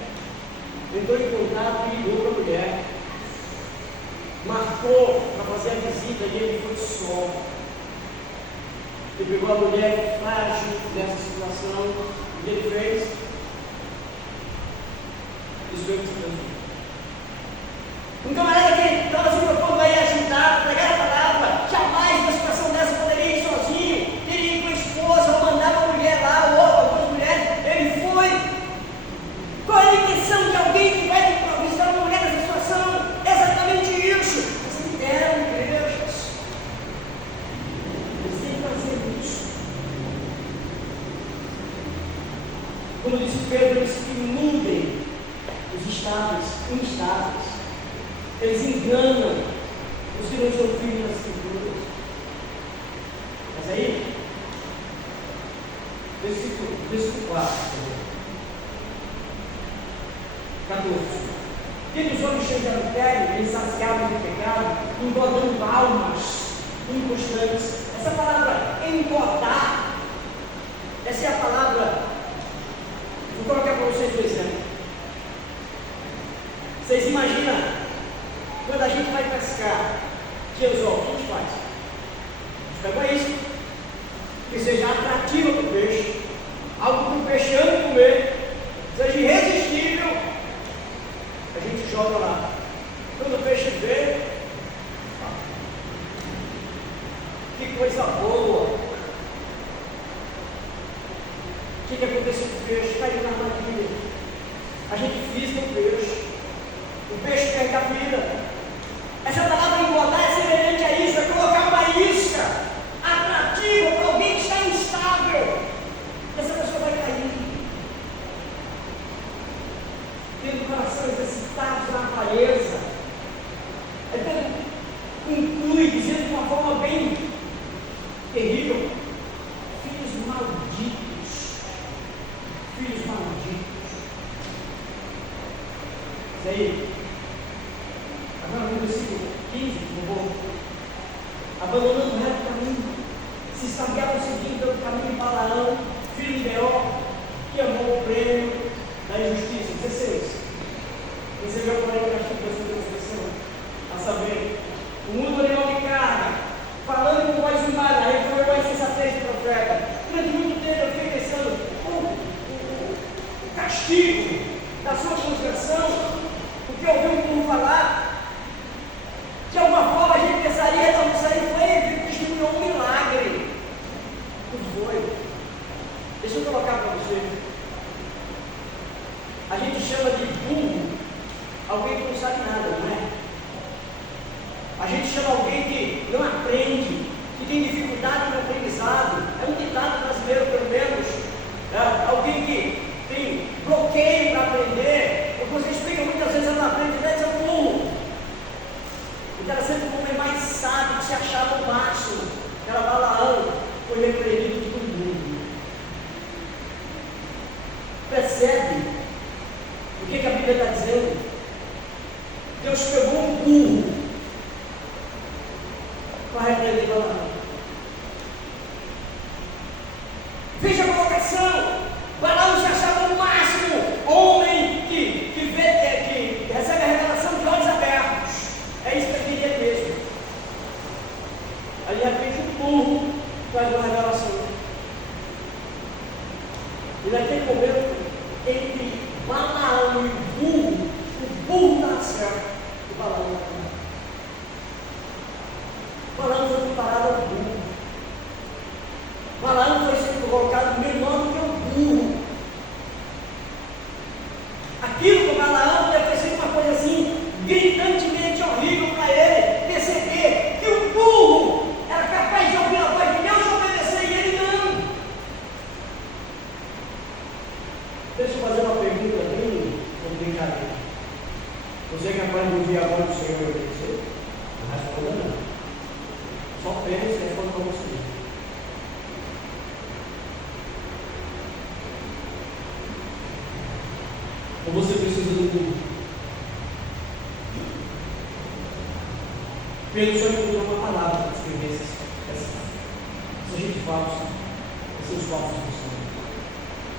entrou em contato e ligou para a mulher, marcou para fazer a visita e ele foi só. Ele pegou a mulher frágil nessa situação, o que ele fez? Escolheu Jesus. Um camarada que estava se propondo a ir ajudar, pregar a palavra, jamais uma situação dessa poderia ir sozinho, teria ir com a esposa ou mandar uma mulher lá, ou outra, duas mulheres. Ele foi. Qual é a intenção de alguém que vai visitar uma mulher nessa situação? Exatamente isso. Eles lideram igrejas. Eles têm que fazer isso. Como disse Pedro, eles iludem os instáveis. Eles enganam os que não são filhos das Escrituras. Mas aí, versículo 4, 14. Tendo os homens cheios de adultério, insaciáveis de pecado, engordando almas inconstantes. Essa palavra engordar, essa é a palavra. Vou colocar para vocês um exemplo. Vocês imaginam? Quando a gente vai pescar, anzol, o que a gente faz? A gente pega uma isca que seja atrativa para o peixe, que aconteceu com o peixe? Caiu na armadilha. A gente fisga o peixe perde a vida. Essa palavra engordar é semelhante a isso, é colocar uma isca atrativa para alguém que está instável. Essa pessoa vai cair. Tendo o coração exercitado na clareza. Conclui dizendo de uma forma bem terrível: filhos malditos. Filhos malditos. Isso aí. Agora no versículo 15, por favor. Abandonando o reto caminho, se extraviaram seguindo pelo caminho de Balaão, filho de Beor, que amou o prêmio da injustiça. 16. Recebeu, porém, o castigo da sua transgressão, a saber, o mundo animal de carne, falando com voz humana, aí foi uma insensatez do profeta. Durante muito tempo eu fiquei pensando: o castigo da sua transgressão, porque eu ouvi um povo falar. De alguma forma a gente pensaria: não, isso aí foi, ele testemunhou um milagre. Não foi. Deixa eu colocar para você. A gente chama de burro alguém que não sabe nada, não é? A gente chama alguém que não aprende, que tem dificuldade no aprendizado. É um ditado brasileiro, pelo menos. Alguém que tem bloqueio para aprender. Porque você explica muitas vezes, ela não aprende, deve ser um burro. Interessante como é mais sábio, que se achava o máximo. Aquela Balaão foi repreendido de todo mundo. Percebe o que a Bíblia está dizendo? Deus pegou um burro para repreender Balaão. Veja a colocação: Balaão se achava o máximo, homem que recebe a revelação de olhos abertos. É isso que ele queria mesmo. Aí de repente o burro traz uma revelação. E naquele momento, entre Balaão e o burro está certo e Balaão está certo. Balaão foi comparado ao burro. Balaão foi sendo colocado menor do que o burro. Aquilo que Balaão deve ter sido uma coisa assim, gritantemente horrível para ele, perceber que o burro era capaz de ouvir a voz de Deus e obedecer, e ele não. Deixa eu fazer uma pergunta bem complicada. Você é capaz de ouvir a voz do Senhor e obedecer? Não responda não. Só pensa e responda para você. Ou você precisa do burro? Pedro só encontrou uma palavra para descrever essa gente falsa, esses falsos cristãos.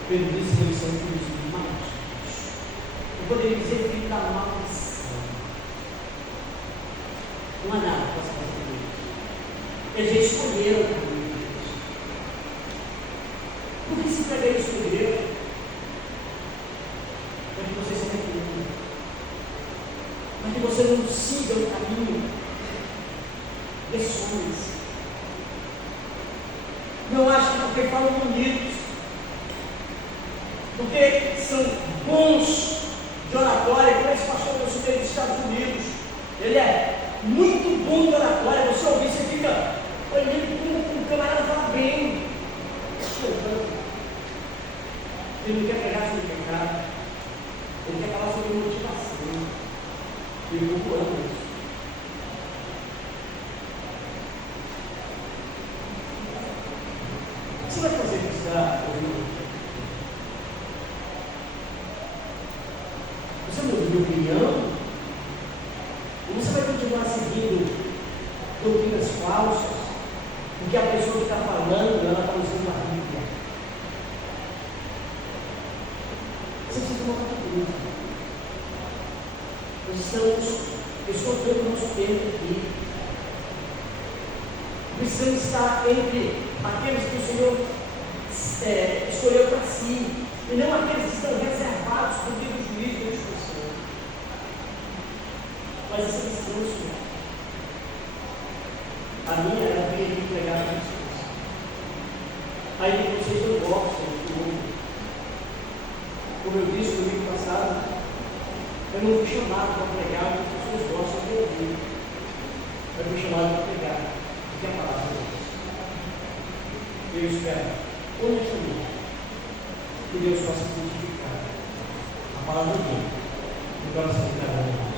Pedro disse que eles são filhos de malditos. Eu poderia dizer filho da maldição. Não há nada para se fazer com eles. Eles já escolheram o caminho de Deus. Por que se pregaram escolheram? Para que você se arrependa. Para que você não siga o caminho de sonhos. Não acho que porque falam bonitos, porque são bons de oratória, como esse pastor que eu citei dos Estados Unidos. Ele é muito bom de oratória. Você ouvir, você fica olhando como o camarada fala bem. Ele não quer pregar sobre pecado, ele quer falar sobre motivação. Ele não ama isso. O que você vai fazer com essa ouvindo? Você não ouviu opinião? Ou você vai continuar seguindo doutrinas falsas? Porque a pessoa que está falando, ela está usando a Bíblia. Você precisa tomar cuidado. Nós estamos escondendo o nosso tempo aqui. Precisamos estar entre aqueles que o Senhor escolheu para si, e não aqueles que estão reservados para o dia do juízo e da discussão. Mas essa decisão é sua. A minha era vir aqui pregar a discussão. Aí vocês não gostam do mundo. Como eu disse no domingo passado, eu não fui chamado para pregar o que as pessoas gostam de ouvir. Eu fui chamado para pregar o que é a palavra de Deus. Eu espero, honestamente, que Deus possa santificar a palavra dele no coração de cada um.